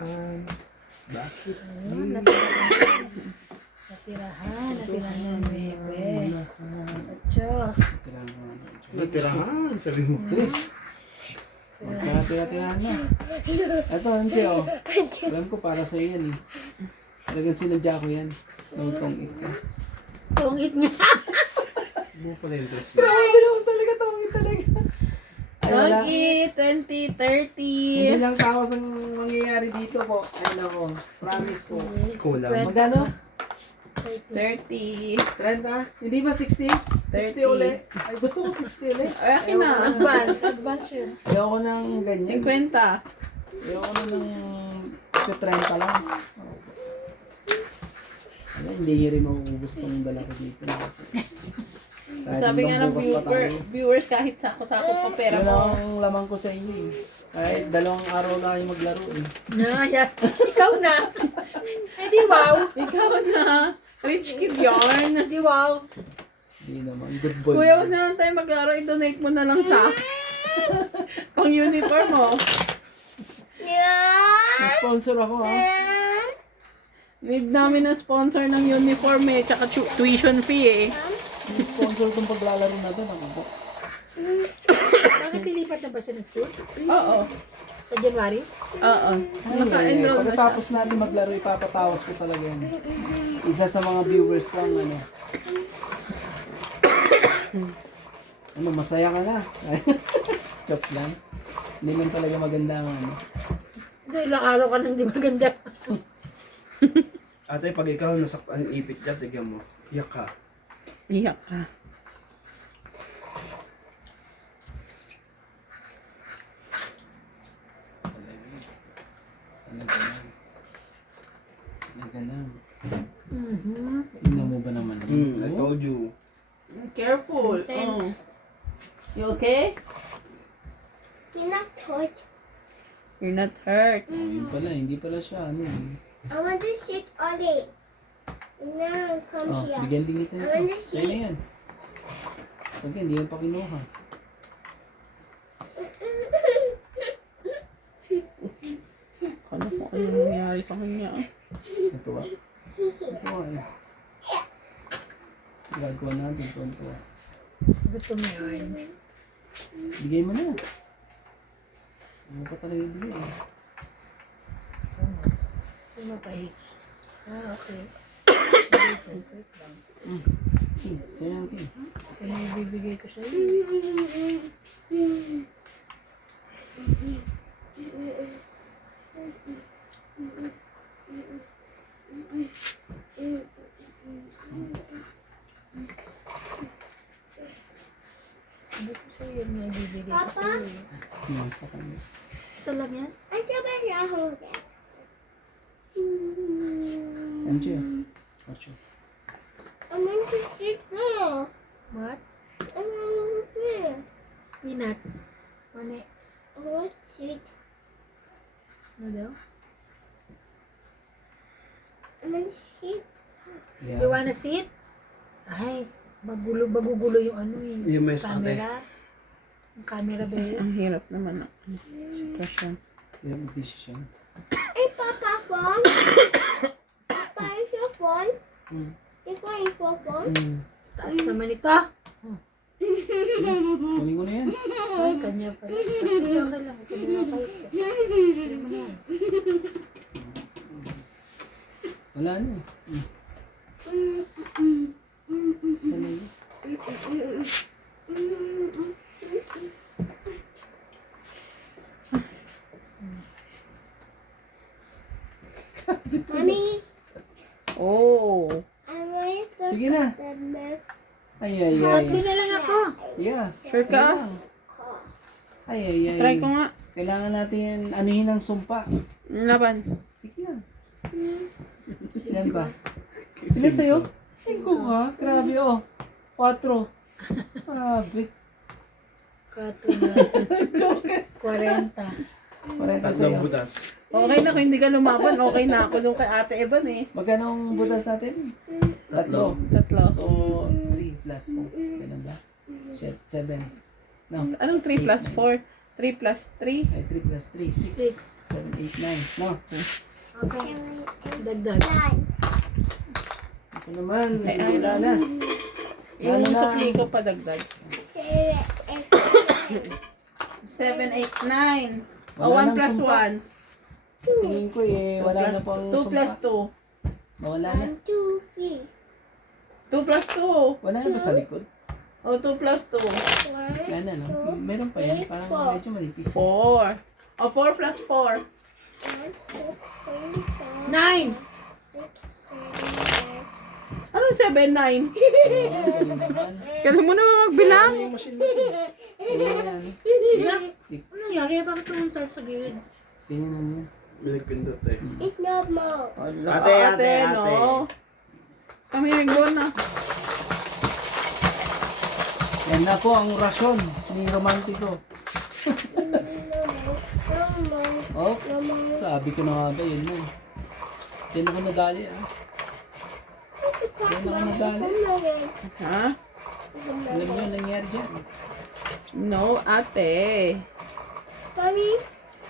Bakit Ayun, natirahan. Natirahan ng bebe. Ocho. natirahan? Sabi mo. Sige. Tira-tirahan na. Ito, MJ, oh. Alam ko para sa'yo yan eh. Talagang sinadya ko yan. Tong-it ka. Tungit nga. Ano pala yung dress niya? Grabe naman talaga, tong-it talaga. Ay, wala. Doggy, 2030. Hindi lang tapos ang mangyayari dito po. Ay nako, promise po. Kulang. Magkano? 30. 30? Hindi ba 60? 60 ulit? Ay gusto ko 60 ulit. Ay, akin na. Advance yun. Ayoko ng ganyan. 50. Ayoko na ng 30 lang. Ay, hindi rin mauubos tong dala ko dito. Kahit Sabi nga hanggang ng bukas pa tayo. viewers, kahit sako-sako pa pera Yun mo. ang lamang ko sa inyo eh. Kahit 2 araw na kayo maglaro eh. Naya. Ikaw na. Eh di wow. Ikaw na. Rich kid yarn. Di wow. Hindi naman, good boy. Kuya, wag na lang tayo maglaro. I-donate mo na lang sa pang uniform mo. Na-sponsor ako ha. Need namin na sponsor ng uniform eh. Tsaka tuition fee eh. Na-sponsor tong paglalaro na to. Ako po. Bakit lilipat na ba siya ng school? Oo. Sa January? Oo. Naka-enroll na siya. Pagkatapos natin maglaro, ipapatawas ko talaga yan. Isa sa mga viewers ko ang ano. Ano, masaya ka na. Chop lang. Hindi lang talaga maganda ang ano. Hindi, ilang araw ka nang di maganda. Ate, pag ikaw nasaktan ang ipit ka, tigyan mo. Iyak ka. Iyak ka. Talaga lang. Talaga lang. Mhm. Tingnan mo ba naman yun? I told you. Careful. Ten. Oh. You okay? You're not hurt. You're not hurt. Oh, yun pala, hindi pala siya ano eh. I want to sit on it. Now come Oh, here. bigyan din kita I want nito. to Sa'yo na see. yan. Pag hindi yan pa kinuha. Ano kung ano nangyari sa kanya? Ito ah. Ito ah eh. Gagawa natin ito. Gusto mo yun. Bigay mo na. Ano pa talaga ibigay eh. Sino pa eh? Ah, okay. Wait lang. Sa'yo yan, Kim. Ano yung bibigay ko sa'yo? Hindi ko sa'yo yun nga bibigay ko Papa? sa'yo. Nasa kanya. Isa lang yan? I can make a home. MJ ah. Ocho. I want to sit there. What? I want to sit there. Peanut. Mani. I want to sit. Ano daw? I want to sit. Yeah. You wanna sit? Ay, magugulo yung ano eh. Yung mess ate. Camera. Ang camera ba yun? Ang hirap naman ang sitwasyon. Yeah, decision. Hey, Papa, phone. Papa, is your phone? Is your phone? Taas naman ito. Kunin ko na yan. Ay, kanya pa. Sige, okay lang. Pwede mo kahit sa. Pwede mo na yan. Wala na eh. Ano yun? Mommy, Oh. I want to Sige na. put the milk Ay, ay, ay. Tatlo na lang ako. Yeah. Sure Sige ka? lang. Ay, ay, ay. Try ko nga. Kailangan natin anuhin ang sumpa. Laban. Sige yan. Ilan ba? Ilan sa'yo? 5 ka? Grabe oh. 4. Grabe. 4 na. 40. 40 Tatlong sa'yo. butas. Okay na kung hindi ka lumaban, okay na ako nung kay Ate Evan eh. Magkano ang butas natin? Tatlo. 3. So, 3 plus 4. Ganun ba? Shit, 7. No. Anong 3 plus 4? 3 plus 3? Ay, 3 plus 3. 6. 7, 8, 9. No. Okay. Dagdag. Ako naman. Ay, Wala na. Yung Ano na? sukli ko padagdag. 7, 8, 9. O, Wala 1 nang plus sumpa. 1. Tingin ko eh, wala na pang 2 plus 2. Wala na. 2 plus 2. Wala na ba sa likod? O, 2 plus 2. Wala na, no? Meron pa yan. Parang medyo manipis. 4. O, 4 plus 4. 9. Anong 7, 9? Galing naman. Kailan mo naman magbilang? Yung machine mo. Ayan. Ano nangyari? Bakit naman tayo sa gilid? Tingnan mo yun. Binagpindot eh. It's normal. Ate. no? Kami nagbuwan na. Yan na po ang rasyon ni Romantico. Oh, sabi ko na nga ba, yun na. Diyan ako nadali ah. Diyan ako nadali. Ha? Alam niyo ang nangyari dyan. No, ate. Mommy,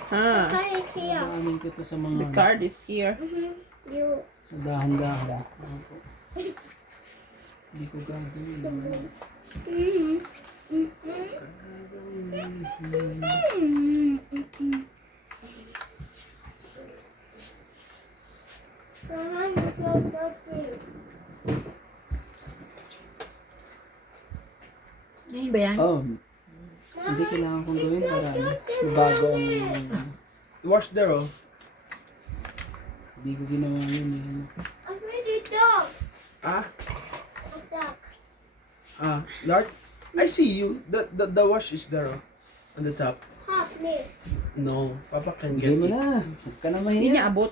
Ha? hi here. Daanin ko to sa The mga card is here. You. sa dahan-dahan. Ano po? Hindi ko gagawin. Ngayon ba yan? Oh, hindi kailangan kong gawin para ano, bago ang Wash there oh. hindi ko ginawa yun eh. I'm ready to dog. Ah? Dog. Start? I see you. The wash is there oh. On the top. Help me. No. Papa can Hindi get mo it. na. Huwag ka na Hindi mahiya. niya abot.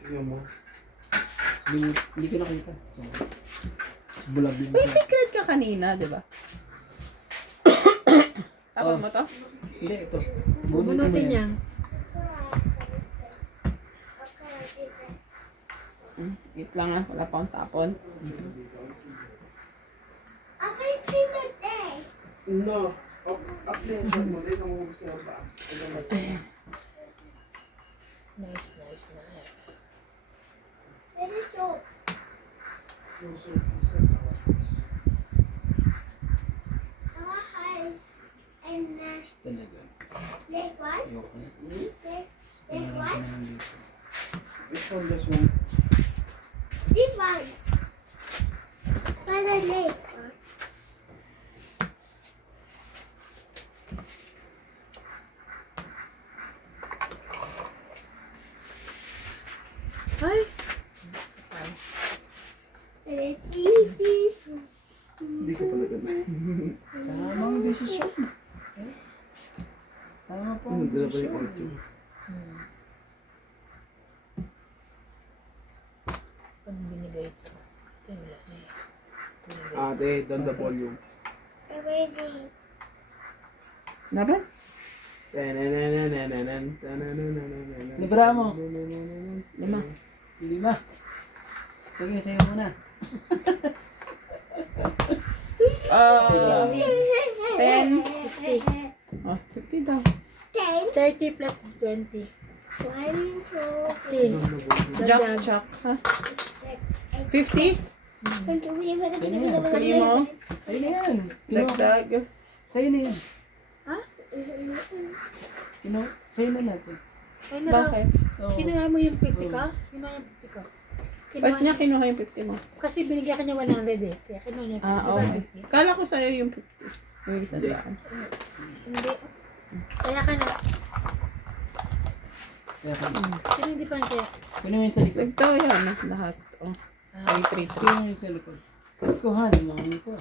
Tingnan mo. Hindi ko nakita. So, bulag lang May siya. secret ka kanina, di ba? Tapos mo to? Hindi, ito. Bubunutin niya. Wait lang ah, wala pa akong tapon. I'm peanut egg. No. Up there. Dito mo gusto yung pa. Nice. Where is soap? Our eyes and next. Talaga. Leg one. Ayoko na. Leg Meron one. ka na lang dito. This one. This one. Para leg one. Ay! Hindi ko pala ganun. Tamang desisyon. Tama po ang Dala pa yung desisyon. audio. Pag binigay ito. Ito wala na eh. Binigay. Ate, down the volume. Ready. Naban? Libra mo. 5. 5. Sige, sa'yo muna. 10. 50. Oh, 50 daw. 10. 30 plus 20. 1, 2, 10. Jack, Dagdag. Jack. Ha? 6, 50? Sa'yo mo? Sa'yo na yan. Kinuha ko. Dagdag. Sa'yo na yan. Ha? Sa'yo na natin. Ay, na. Bakit? Oo. Kinuha mo yung 50 ka? Kinuha yung 50 ka. Ba't niya kinuha yung 50 mo? Kasi binigyan ka niya 100 eh. Kaya kinuha niya 50. Ah, Diba okay. Kala ko sa'yo yung 50. Yung isang Hindi. daan. Hindi. Kaya ka na. Kaya pa Sino hindi pa kaya? Kunin mo yung sa likod. Ito yan, lahat. Oh. Ah, Ay, 3. Kunin mo yung sa likod. Kuhanin mo ang ko.